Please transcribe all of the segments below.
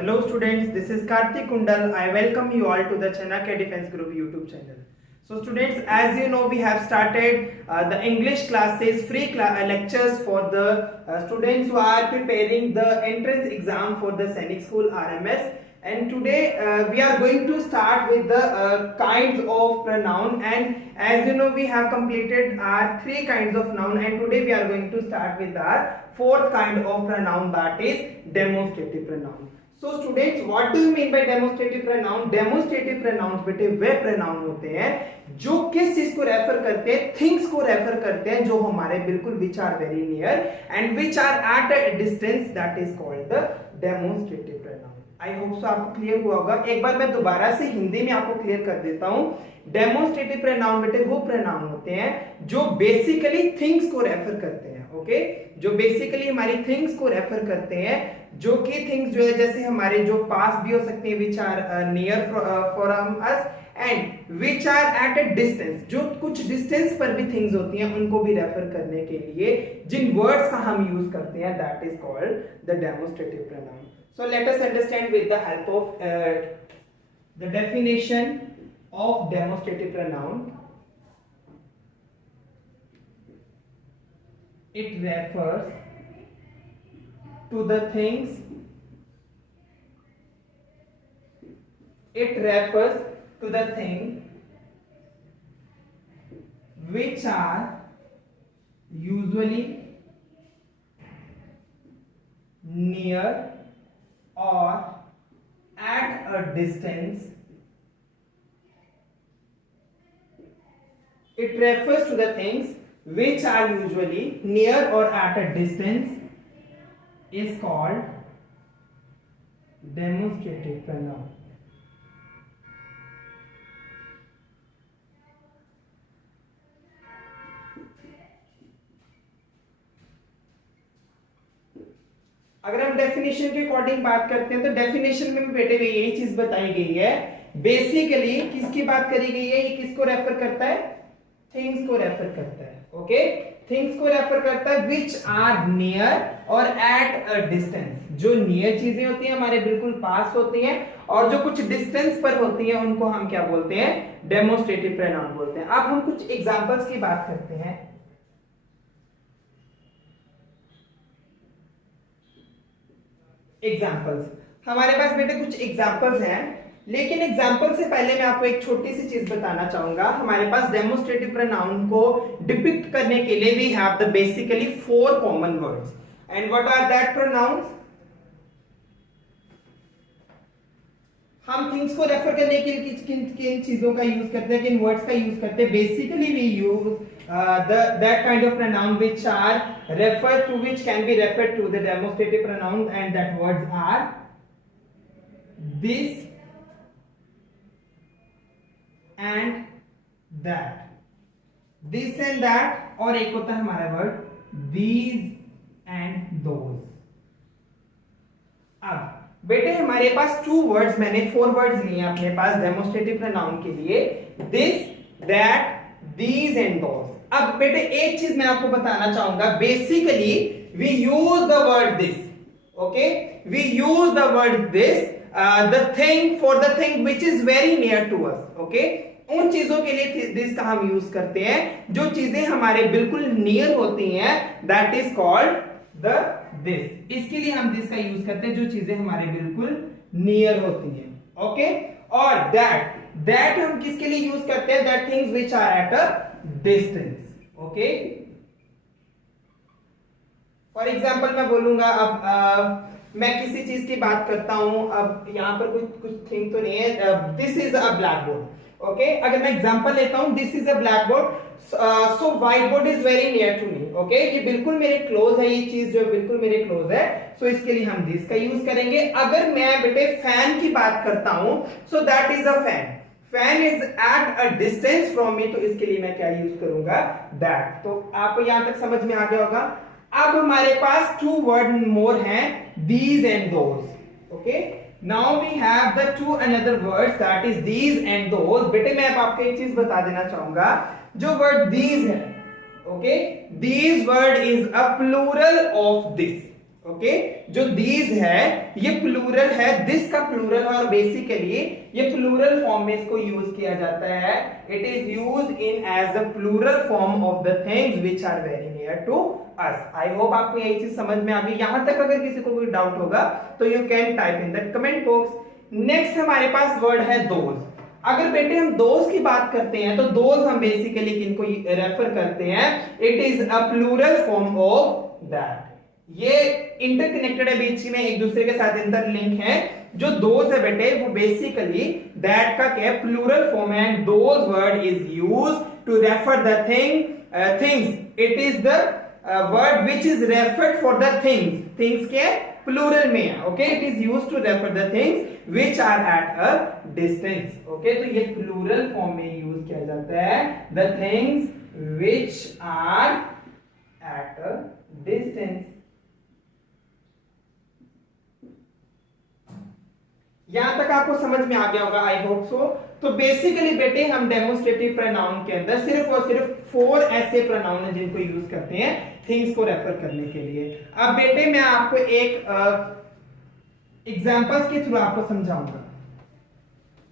Hello students, this is Karthik Kundal. I welcome you all to the Chanakya Defense Group YouTube channel. So students, as you know, we have started the English classes, free lectures for the students who are preparing the entrance exam for the Sainik School RMS. And today we are going to start with the kinds of pronoun, and as you know we have completed our 3 kinds of noun, and today we are going to start with our 4th kind of pronoun, that is demonstrative pronoun. So students, what do you mean by demonstrative pronoun? Demonstrative pronouns बेटे वे pronoun होते हैं जो किस चीज को refer करते हैं, things को रेफर करते हैं जो हमारे बिल्कुल which are very near and which are at a distance, that is called the demonstrative pronoun. I hope so आपको क्लियर हुआ होगा. एक बार मैं दोबारा से हिंदी में आपको क्लियर कर देता हूं. डेमोन्स्ट्रेटिव प्रोनाउन बेटे वो प्रोनाउन होते हैं जो बेसिकली थिंग्स को रेफर करते हैं. ओके, जो बेसिकली हमारी थिंग्स को रेफर करते हैं, जो कि थिंग्स जो है जैसे हमारे जो पास भी हो सकते हैं which are near from us and which are at a distance, जो कुछ डिस्टेंस पर भी थिंग्स होती हैं उनको भी रेफर करने के लिए जिन वर्ड्स का हम यूज करते हैं, that is called the demonstrative pronoun. So let us understand with the help of the definition of demonstrative pronoun. It refers to the things. It refers to the thing which are usually near or at a distance. It refers to the things which are usually near or at a distance, is called demonstrative pronoun. अगर हम definition के according बात करते हैं तो definition में बेटे में यही चीज बताई गई है. बेसिकली किसकी बात करी गई है, ये किसको रेफर करता है, थिंग्स को रेफर करता है. ओके, थिंग्स को रेफर करता है विच आर नियर और एट अ डिस्टेंस. जो नियर चीजें होती हैं हमारे बिल्कुल पास होती हैं, और जो कुछ डिस्टेंस पर होती हैं उनको हम क्या बोलते हैं, डेमोन्स्ट्रेटिव प्रोनाउन बोलते हैं. अब हम कुछ एग्जांपल्स की बात करते हैं. एग्जाम्पल्स हमारे पास बेटे कुछ एग्जाम्पल्स हैं, लेकिन एग्जाम्पल से पहले मैं आपको एक छोटी सी चीज बताना चाहूंगा. हमारे पास डेमोन्स्ट्रेटिव प्रोनाउन को डिपिक्ट करने के लिए we have the basically 4 common words. And what are that pronouns? हम थिंग्स को रेफर करने के लिए किन चीजों का यूज करते हैं, किन वर्ड्स का यूज करते हैं. Basically we use that kind of pronoun which are referred to, which can be referred to the demonstrative pronoun, and that words are this and that. This and that, और एक होता है हमारा word these and those. अब बेटे हमारे पास 2 words, मैंने 4 words लिए अपने पास डेमोन्स्ट्रेटिव प्रोनाउन के लिए, this, that, these and those. अब बेटे एक चीज मैं आपको बताना चाहूंगा. Basically we use the word this. Okay, we use the word this the thing for the thing which is very near to us. Okay, उन चीजों के लिए दिस का हम यूज करते हैं जो चीजें हमारे बिल्कुल नियर होती हैं, that is called the this. इसके लिए हम दिस का यूज करते हैं जो चीजें हमारे बिल्कुल नियर होती हैं. ओके, और दैट हम किसके लिए यूज करते हैं, that things which are at a distance. Okay, for example मैं बोलूंगा, अब मैं किसी चीज की बात करता हूं. अब यहां पर कुछ थिंग तो नहीं है. This is a black board. Okay, अगर मैं एग्जांपल लेता हूं, this is a black board, so white board is very near to me. Okay, ये बिल्कुल मेरे क्लोज है, ये चीज जो बिल्कुल मेरे क्लोज है, सो इसके लिए हम दिस का यूज करेंगे. अगर मैं बेटे फैन की बात करता हूं, so that is a fan. Fan is at a distance from मी, तो इसके लिए मैं क्या यूज करूंगा, दैट. तो आपको यहां तक समझ में आ गया होगा. अब हमारे पास 2 वर्ड मोर हैं, these and those. Okay, now we have the 2 another words, that is these and those. बेटे मैं अब आपको एक चीज बता देना चाहूंगा. जो वर्ड these है, okay, these word is a plural of this. Okay जो these है ये प्लूरल है, दिस का प्लूरल और बेसिकली ये प्लूरल फॉर्म में इसको यूज किया जाता है. It is use in as the plural form of the things which are very near to us. I hope आपको यही चीज समझ में आ गई. यहां तक अगर किसी को कोई डाउट होगा तो you can type in the comment box. Next हमारे पास वर्ड है दोज. अगर बेटे हम दोज की बात करते हैं तो दोज हम बेसिकली किनको रेफर करते हैं? It is a plural form of that. ये इंटरकनेक्टेड है, बीच में एक दूसरे के साथ इंटरलिंक है. जो दोज है बेटे वो बेसिकली दैट का क्या है? प्लूरल फॉर्म है. And those word is used to refer the things. It is the word which is referred for the things के प्लूरल में है. Okay it is used to refer the things which are at a distance. Okay तो ये plural form में use किया जाता है. The things which are at a distance. यहां तक आपको समझ में आ गया होगा, आई होप सो. तो बेसिकली बेटे हम डेमोस्ट्रेटिव प्रोनाउन के अंदर सिर्फ और सिर्फ 4 ऐसे प्रोनाउन हैं जिनको यूज करते हैं थिंग्स को रेफर करने के लिए. अब बेटे मैं आपको एक एग्जांपल्स के थ्रू आपको समझाऊंगा.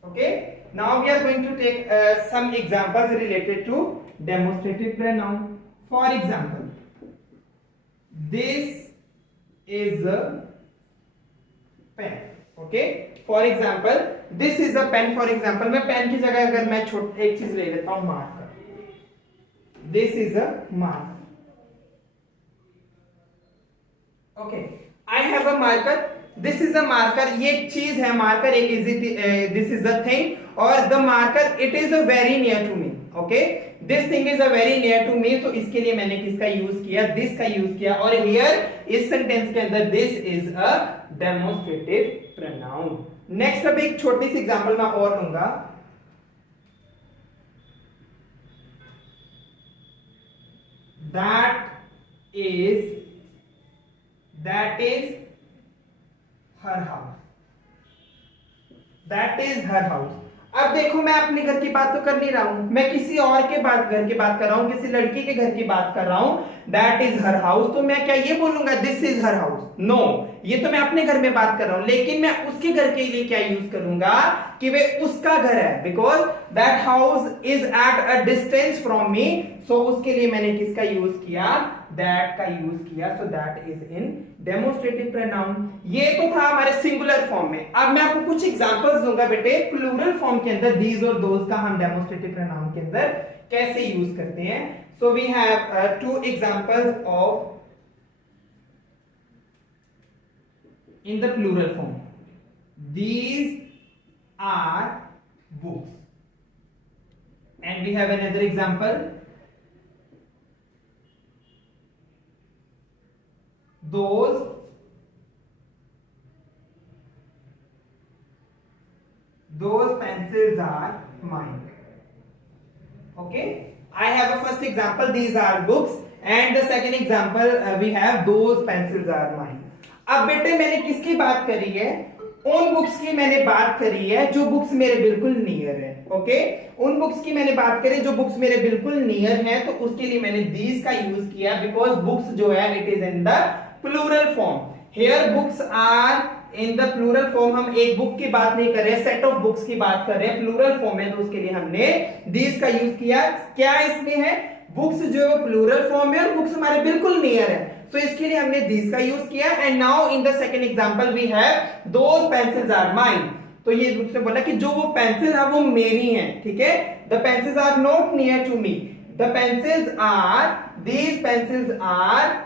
Okay now we are going to take some examples related to demonstrative pronoun. For example this is a pen. Okay for example this is a pen. For example मैं पेन की जगह अगर मैं एक चीज ले लेता हूं marker. This is a marker. Okay I have a marker. This is a marker. ये एक चीज है मार्कर. एक दिस इज अ थिंग और the marker it is a very near to me. Okay this thing is a very near to me. तो इसके लिए मैंने किसका यूज किया? दिस का यूज किया. और हियर इस सेंटेंस के अंदर this is a demonstrative pronoun. Next अब एक छोटी सी एग्जांपल मैं और दूंगा. That is her house. That is her house. अब देखो मैं अपने घर की बात तो कर नहीं रहा हूं, मैं किसी और के घर की बात कर रहा हूं, किसी लड़की के घर की बात कर रहा हूं. That is her house. तो मैं क्या ये बोलूंगा this is her house? No, ये तो मैं अपने घर में बात कर रहा हूं. लेकिन मैं उसके घर के लिए क्या यूज करूंगा कि वे उसका घर है. Because that house is at a distance from me. So उसके लिए मैंने किसका यूज किया? दैट का यूज किया. So that is in demonstrative pronoun. ये तो था हमारे सिंगुलर फॉर्म में. अब मैं आपको कुछ एग्जांपल्स दूंगा बेटे प्लूरल फॉर्म के अंदर दीज और दोज का हम डेमोस्ट्रेटिव प्रोनाउन के अंदर कैसे यूज करते हैं. So we have 2 examples of in the plural form. These are books. And we have another example. Those pencils are mine. Okay, I have a first example. These are books. And the second example we have those pencils are mine. अब बेटे मैंने किसकी बात करी है? उन books की मैंने बात करी है जो बुक्स मेरे बिल्कुल नियर है. ओके उन बुक्स की मैंने बात करी जो बुक्स मेरे बिल्कुल नियर है. तो उसके लिए मैंने दीज का यूज किया बिकॉज बुक्स जो है it is in the plural form. Here books are in the plural form. हम एक बुक की बात नहीं कर रहे, सेट ऑफ बुक्स की बात कर रहे हैं. प्लूरल फॉर्म है तो उसके लिए हमने दीज का यूज किया. क्या इसमें है? बुक्स जो है प्लूरल फॉर्म है और बुक्स हमारे बिल्कुल नियर है. तो इसके लिए हमने दिस का यूज किया. And now in the second example we have those pencils are mine. तो ये उसने बोला कि जो वो पेंसिल है वो मेरी हैं. ठीक है, the pencils are not near to me. The pencils are, these pencils are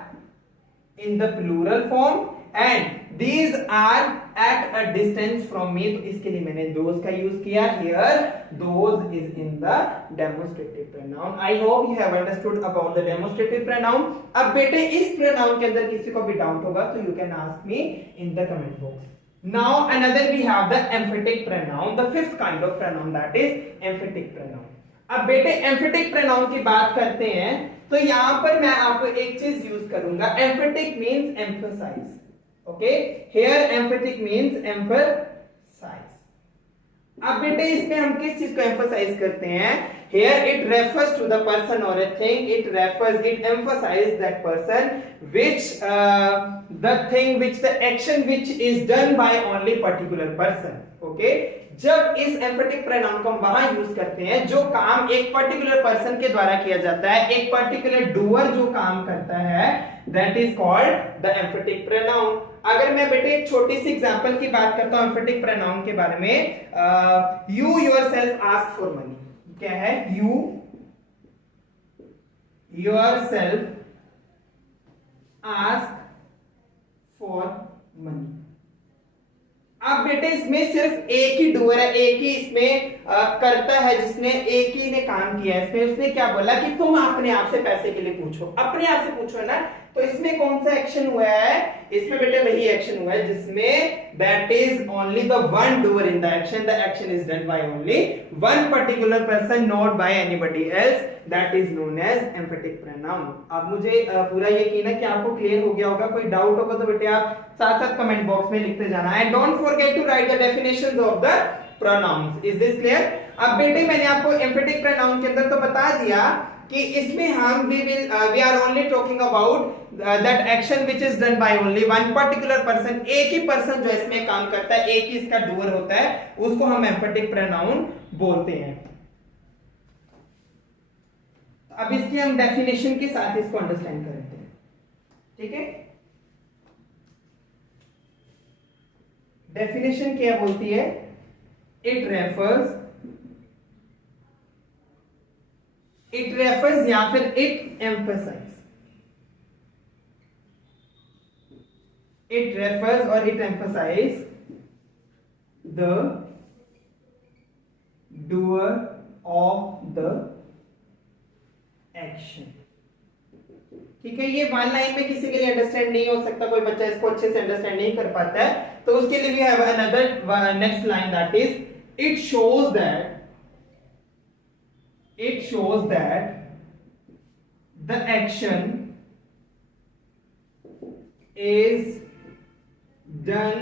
in the plural form and these are at a distance from me. तो इसके लिए मैंने those का यूज किया. Here those is in the demonstrative pronoun. I hope you have understood about the demonstrative pronoun. अब बेटे इस pronoun के अंदर किसी को भी डाउट होगा तो you can ask me in the comment box. Now another we have the emphatic pronoun, the fifth kind of pronoun, that is emphatic pronoun. अब बेटे emphatic pronoun की बात करते हैं तो यहां पर मैं आपको एक चीज यूज करूंगा. emphatic means emphasize. Okay, here emphatic means emphasize. अब बेटे इसमें हम किस चीज को emphasize करते हैं? here it refers to the person or a thing, it emphasizes that person which the thing which the action which is done by only particular person. okay, जब इस एम्फेटिक प्रोनाउन को हम वहां यूज करते हैं जो काम एक पर्टिकुलर पर्सन के द्वारा किया जाता है, एक पर्टिकुलर डूअर जो काम करता है, that is called the emphatic pronoun. अगर मैं बेटे एक छोटी सी एग्जांपल की बात करता हूं एम्फेटिक प्रोनाउन के बारे में, you yourself ask for money. क्या है? You yourself ask for money. अब बेटे इसमें सिर्फ एक ही डूअर है, एक ही इसमें करता है जिसने एक ही ने काम किया है. इसमें उसने क्या बोला कि तुम अपने आप से पैसे के लिए पूछो, अपने आप से पूछो ना. तो इसमें कौन सा एक्शन हुआ है? इसमें बेटे वही एक्शन हुआ है जिसमें that is only the one doer in the action, the action is done by only one particular person, not by anybody else, that is known as emphatic pronoun. अब मुझे पूरा यकीन है कि आपको क्लियर हो गया होगा. कोई डाउट होगा तो बेटे आप साथ साथ कमेंट बॉक्स में लिखते जाना है. Don't forget to write the definitions of the pronouns. Is this clear? अब बेटे मैंने आपको emphatic pronoun के अंदर तो बता दिया कि इसमें हम we are only talking about that action which is done by only one particular person. एक ही पर्सन जो इसमें काम करता है, एक ही इसका डूअर होता है, उसको हम emphatic pronoun बोलते हैं. अब इसकी हम डेफिनेशन के साथ इसको अंडरस्टैंड करते हैं. ठीक है, डेफिनेशन क्या बोलती है? इट रेफर्स या फिर इट एम्फसाइज. इट रेफर्स और it emphasize the doer of the action. ठीक है, ये वन लाइन में किसी के लिए अंडरस्टैंड नहीं हो सकता, कोई बच्चा इसको अच्छे से अंडरस्टैंड नहीं कर पाता है, तो उसके लिए we have another next line that is it shows that the action is done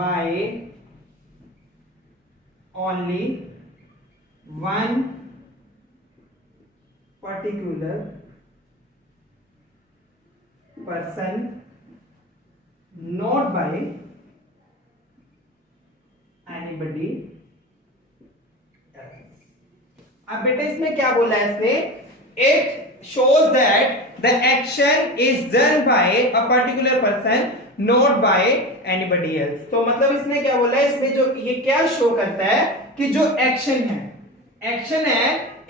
by only one particular person, not by anybody else. अब बेटे इसमें क्या बोला है इसने? It shows that the action is done by a particular person, not by anybody else. तो मतलब इसने क्या बोला है? इसमें जो ये क्या शो करता है कि जो एक्शन है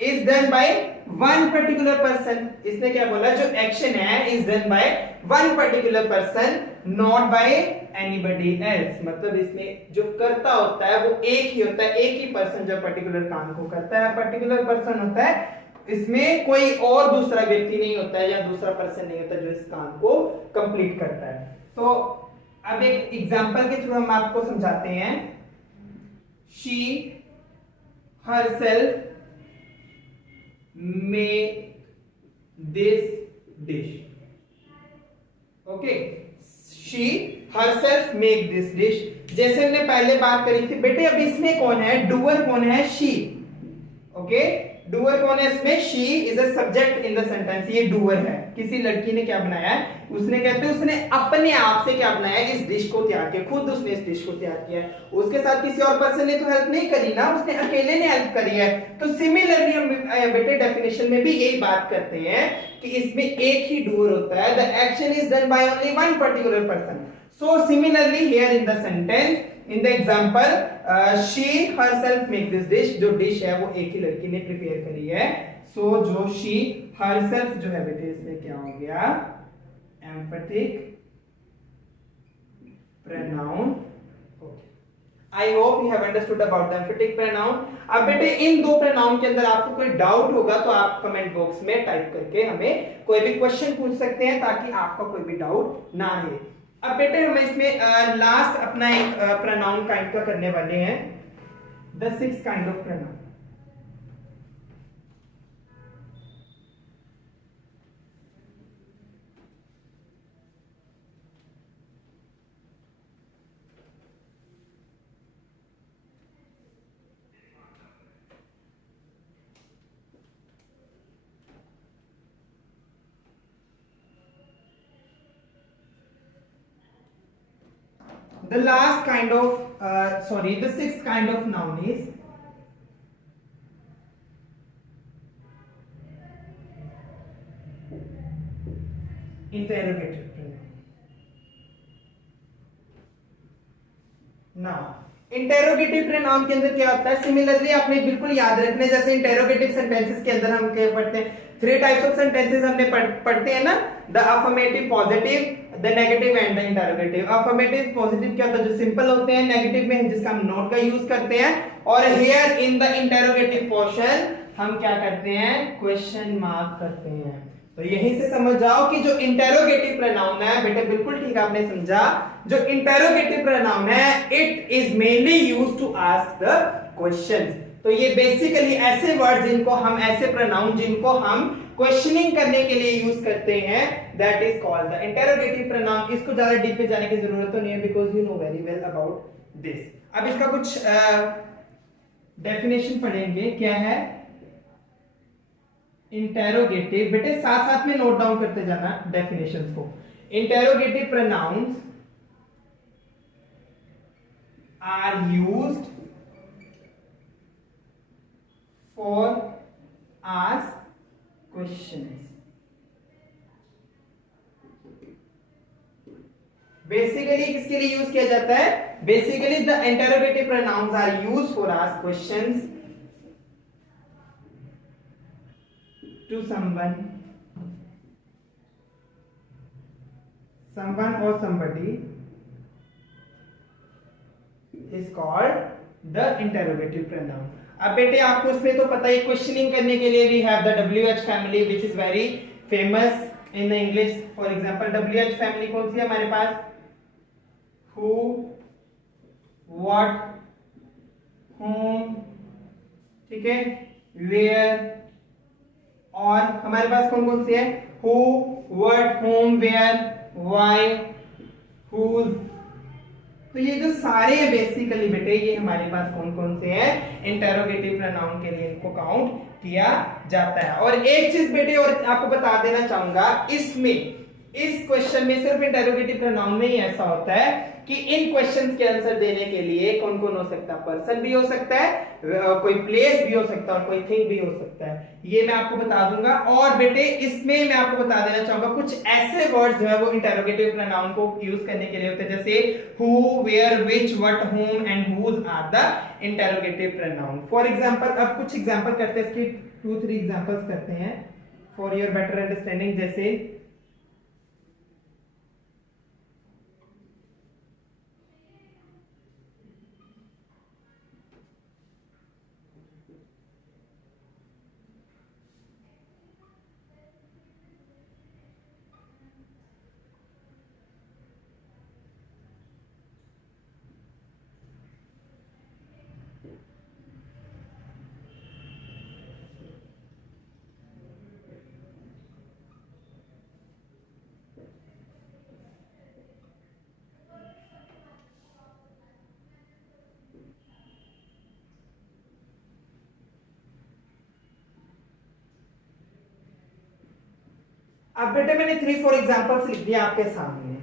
is done by one particular person. इसने क्या बोला? जो एक्शन है is done by one particular person, not by anybody else. मतलब इसमें जो करता होता है वो एक ही होता है, एक ही पर्सन जो पर्टिकुलर काम को करता है, पर्टिकुलर पर्सन होता है. इसमें कोई और दूसरा व्यक्ति नहीं होता है या दूसरा पर्सन नहीं होता जो इस काम को कंप्लीट करता है. तो अब एक एग्जांपल के थ्रू हम आपको समझाते हैं. She herself make this dish. Okay, she herself make this dish. जैसे हमने पहले बात करी थी बेटे, अब इसमें कौन है? डूअर कौन है? she. ओके, डूअर कौन है इसमें? she is a subject in the sentence. ये डूअर है. किसी लड़की ने क्या बनाया है? उसने कहते हैं उसने अपने आप से क्या बनाया है? इस डिश को तैयार किया, खुद उसने इस डिश को तैयार किया है. उसके साथ किसी और पर्सन ने तो हेल्प नहीं करी ना, उसने अकेले ने हेल्प करी है. तो सिमिलरली हम बेटे डेफिनेशन में भी यही बात करते हैं कि इसमें एक ही डूअर होता है. The action is done by only one particular person. So similarly here in the sentence, in the example, she herself make this dish. जो डिश है वो एक ही लड़की ने प्रिपेयर करी है. So जो she herself जो है बेटे इसमें क्या हो गया? Emphatic pronoun. Okay. I hope you have understood about the emphatic pronoun. अब बेटे इन दो pronoun के अंदर आपको कोई डाउट होगा तो आप कमेंट बॉक्स में टाइप करके हमें कोई भी क्वेश्चन पूछ सकते हैं ताकि आपका कोई भी डाउट ना रहे. अब बेटे हम इसमें लास्ट अपना एक प्रोनाउन काइंड का करने वाले हैं, the 6th kind of pronoun. the last kind of the sixth kind of noun is interrogative pronoun. Now interrogative pronoun के अंदर क्या होता है, सिमिलरली आपने बिल्कुल याद रखने, जैसे इंटेरोगेटिव सेंटेंसेस के अंदर हम क्या पढ़ते हैं, 3 टाइप्स ऑफ सेंटेंसेस हमने पढ़ते हैं ना, the affirmative, positive, the negative and the interrogative. Affirmative positive क्या होता है, जो सिंपल होते हैं, नेगेटिव में जिसका हम नोट का यूज करते हैं, और here in the interrogative portion हम क्या करते हैं, क्वेश्चन मार्क करते हैं. तो यहीं से समझ जाओ कि जो इंटेरोगेटिव प्रोनाउन है, बेटे बिल्कुल ठीक आपने समझा, जो इंटेरोगेटिव प्रोनाउन है it is mainly used to ask the questions. तो ये बेसिकली ऐसे वर्ड जिनको हम, ऐसे प्रोनाउन जिनको हम क्वेश्चनिंग करने के लिए यूज करते हैं, that is called the interrogative pronoun. इसको ज्यादा डीप में जाने की जरूरत तो नहीं है, because you know very well about this. अब इसका कुछ डेफिनेशन पढ़ेंगे. क्या है इंटेरोगेटिव, बेटे साथ साथ में नोट डाउन करते जाना डेफिनेशंस को. Interrogative pronouns are used for ask questions. Basically किसके लिए यूज किया जाता है, basically the interrogative pronouns are used for ask questions to someone or somebody is called the interrogative pronoun. अब बेटे आपको उसमें तो पता ही, क्वेश्चनिंग करने के लिए we have the WH family which is very famous in the English. For example, WH family कौन सी है हमारे पास, who, what, whom, ठीक है, where, और हमारे पास कौन कौन सी है, who, what, whom, where, why, whose. तो ये जो सारे हैं बेसिकली बेटे, ये हमारे पास कौन कौन से हैं, इंटेरोगेटिव प्रोनाउन के लिए इनको काउंट किया जाता है. और एक चीज बेटे और आपको बता देना चाहूंगा, इसमें, इस क्वेश्चन में सिर्फ इंटेरोगेटिव प्रोनाउन में ही ऐसा होता है कि इन क्वेश्चंस के आंसर देने के लिए कौन कौन हो सकता है, पर्सन भी हो सकता है, कोई प्लेस भी हो सकता है, और कोई थिंग भी हो सकता है. ये मैं आपको बता दूंगा. और बेटे इसमें मैं आपको बता देना चाहूंगा, कुछ ऐसे वर्ड्स जो है वो इंटेरोगेटिव प्रोनाउन को यूज करने के लिए होते हैं, जैसे who, where, which, what, whom and whose are the interrogative pronoun. For example, अब कुछ एग्जांपल करते हैं, इसकी 2-3 एग्जांपल्स करते हैं फॉर योर बेटर अंडरस्टैंडिंग. जैसे अब बेटे मैंने 3-4 एग्जांपल्स लिख दिए आपके सामने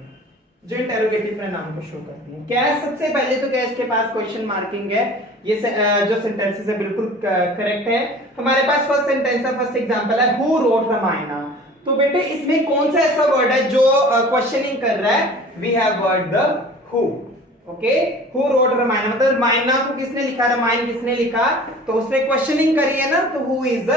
जो इंटेरोगेटिव प्रोनाउन को शो करती हैं. क्या है, सबसे पहले तो क्या इसके पास क्वेश्चन मार्किंग है. ये जो सेंटेंसेस है बिल्कुल करेक्ट है. हमारे पास फर्स्ट सेंटेंस है, फर्स्ट एग्जांपल है, हु रोट रामायण. तो बेटे इसमें कौन सा ऐसा वर्ड है जो क्वेश्चनिंग कर रहा है, we have word the who. Okay, who wrote Ramayana मतलब रामायण को किसने लिखा, रामायण किसने लिखा, तो उसने क्वेश्चनिंग करी है ना, तो who is the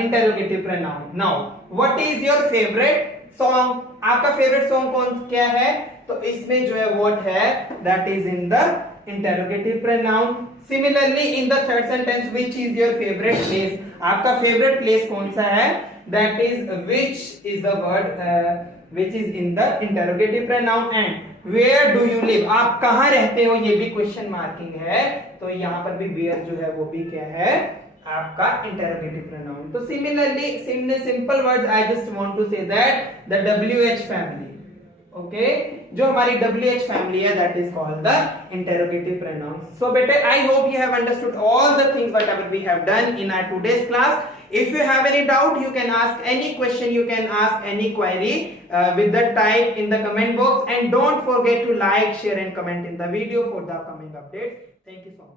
interrogative pronoun. Now what is your favourite song, आपका फेवरेट सॉन्ग कौन क्या है, तो इसमें जो है व्हाट है, that is in the interrogative pronoun. Similarly in the third sentence, which is your favourite place, आपका फेवरेट प्लेस कौन सा है, that is which is the word which is in the interrogative pronoun. and where do you live, आप कहां रहते हो, ये भी क्वेश्चन मार्किंग है. तो यहां पर भी where जो है वो भी क्या है, आपका इंटेरोगेटिव प्रोनाउन. तो similarly simple words I just want to say that the WH family. Okay, जो हमारी WH फैमिली है that is called the interrogative pronoun. So बेटे I hope you have understood all the things whatever we have done in our today's class. If you have any doubt, you can ask any question, you can ask any query with the type in the comment box, and don't forget to like, share and comment in the video for the upcoming updates. Thank you so much.